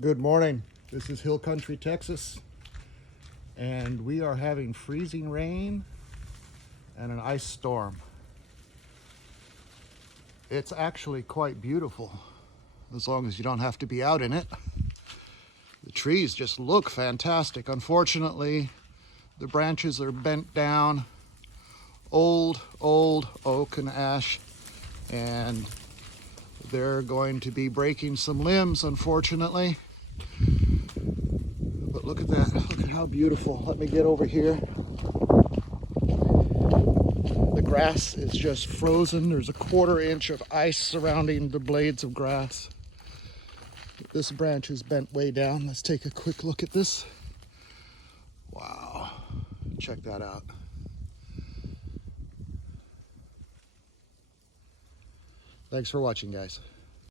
Good morning. This is Hill Country, Texas, and we are having freezing rain and an ice storm. It's actually quite beautiful, as long as you don't have to be out in it. The trees just look fantastic. Unfortunately, the branches are bent down, old oak and ash, and they're going to be breaking some limbs, unfortunately. But look at that. Look at how beautiful. Let me get over here. The grass is just frozen. There's a 1/4 inch of ice surrounding the blades of grass. This branch is bent way down. Let's take a quick look at this. Wow. Check that out. Thanks for watching, guys.